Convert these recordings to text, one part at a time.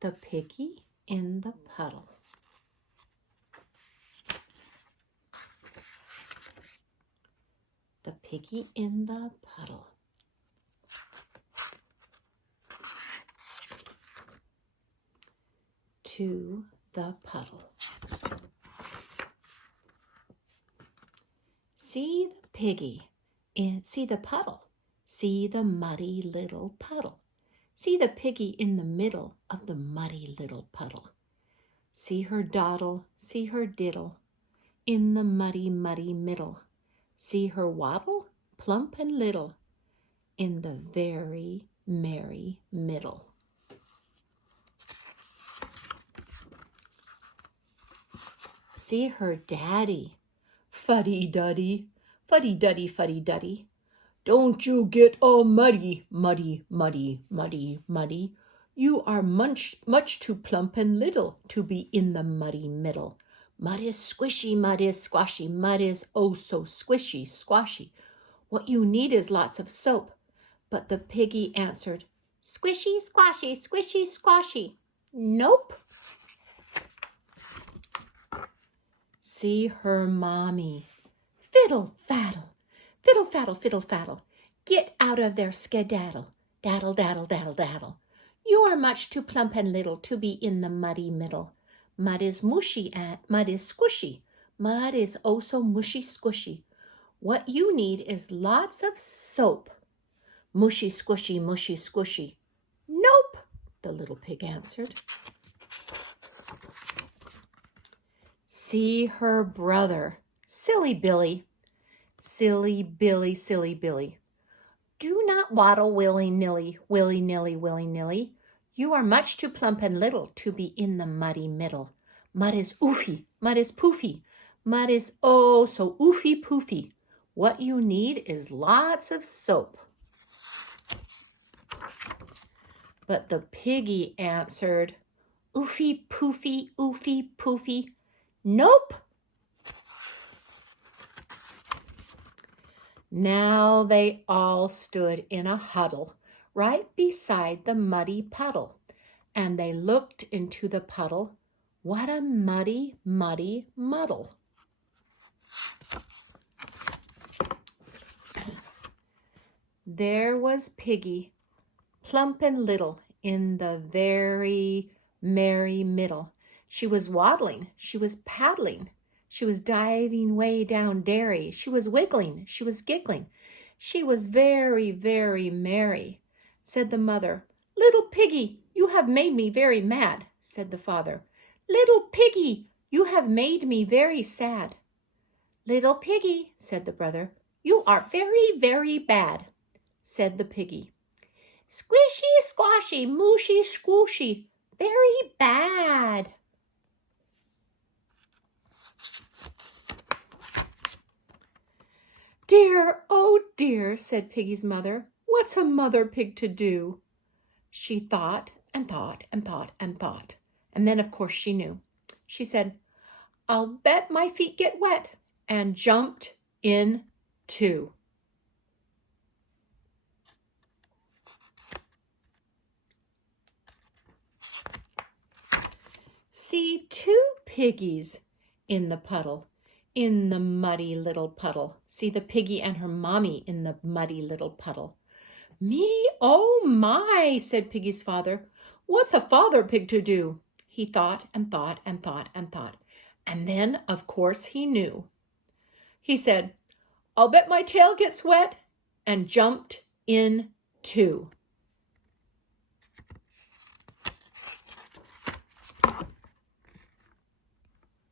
The piggy in the puddle. The piggy in the puddle. To the puddle. See the piggy and see the puddle. See the muddy little puddle. See the piggy in the middle of the muddy little puddle. See her dawdle, see her diddle, in the muddy, muddy middle. See her waddle, plump and little, in the very merry middle. See her daddy, fuddy-duddy, fuddy-duddy, fuddy-duddy. Don't you get all muddy, muddy, muddy, muddy, muddy. You are much too plump and little to be in the muddy middle. Mud is squishy, mud is squashy, mud is oh so squishy, squashy. What you need is lots of soap. But the piggy answered, squishy, squashy, squishy, squashy. Nope. See her mommy. Fiddle faddle, fiddle faddle, fiddle faddle. Get out of there, skedaddle, daddle, daddle, daddle, daddle. You are much too plump and little to be in the muddy middle. Mud is mushy and mud is squishy. Mud is oh so mushy, squishy. What you need is lots of soap. Mushy, squishy, mushy, squishy. Nope, the little pig answered. See her brother, silly Billy. Silly Billy, silly Billy. Do not waddle willy-nilly, willy-nilly, willy-nilly. You are much too plump and little to be in the muddy middle. Mud is oofy, mud is poofy. Mud is oh so oofy poofy. What you need is lots of soap. But the piggy answered, oofy poofy, oofy poofy. Nope. Now they all stood in a huddle right beside the muddy puddle, and they looked into the puddle. What a muddy, muddy muddle. There was Piggy, plump and little, in the very merry middle. She was waddling, she was paddling, she was diving way down dairy, she was wiggling, she was giggling. She was very, very merry. Said the mother, little piggy, you have made me very mad. Said the father, little piggy, you have made me very sad. Little piggy, said the brother, you are very, very bad. Said the piggy, squishy, squashy, mooshy, squooshy, very bad. Dear, oh dear, said Piggy's mother, what's a mother pig to do? She thought and thought and thought and thought, and then of course she knew. She said, I'll bet my feet get wet, and jumped in too. See two piggies in the puddle, in the muddy little puddle. See the piggy and her mommy in the muddy little puddle. Me, oh my, said Piggy's father. What's a father pig to do? He thought and thought and thought and thought. And then, of course, he knew. He said, I'll bet my tail gets wet, and jumped in too.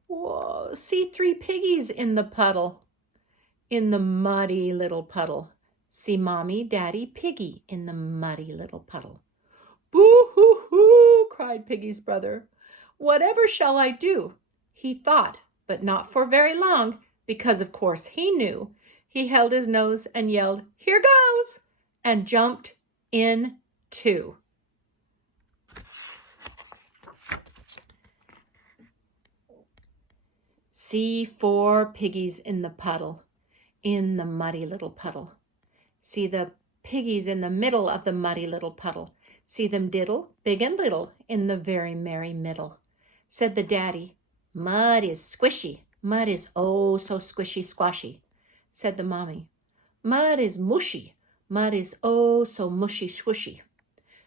Whoa, see three piggies in the puddle, in the muddy little puddle. See Mommy, Daddy, Piggy in the muddy little puddle. Boo-hoo-hoo, cried Piggy's brother. Whatever shall I do? He thought, but not for very long, because of course he knew. He held his nose and yelled, here goes, and jumped in too. See four piggies in the puddle, in the muddy little puddle. See the piggies in the middle of the muddy little puddle. See them diddle, big and little, in the very merry middle. Said the daddy, mud is squishy, mud is oh so squishy squashy. Said the mommy, mud is mushy, mud is oh so mushy squishy.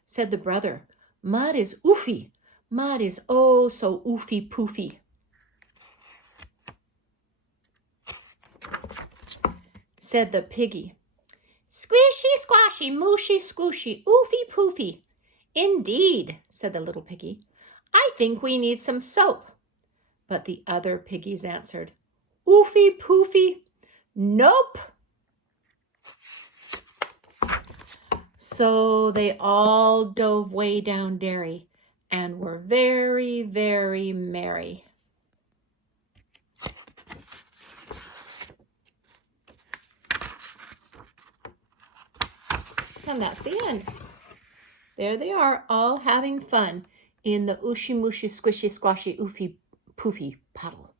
Said the brother, mud is oofy, mud is oh so oofy poofy. Said the piggy, squishy squashy, mushy squishy, oofy poofy. Indeed, said the little piggy, I think we need some soap. But the other piggies answered, oofy poofy, nope. So they all dove way down dairy and were very, very merry. And that's the end. There they are, all having fun in the ooshy mooshy squishy squashy oofy poofy puddle.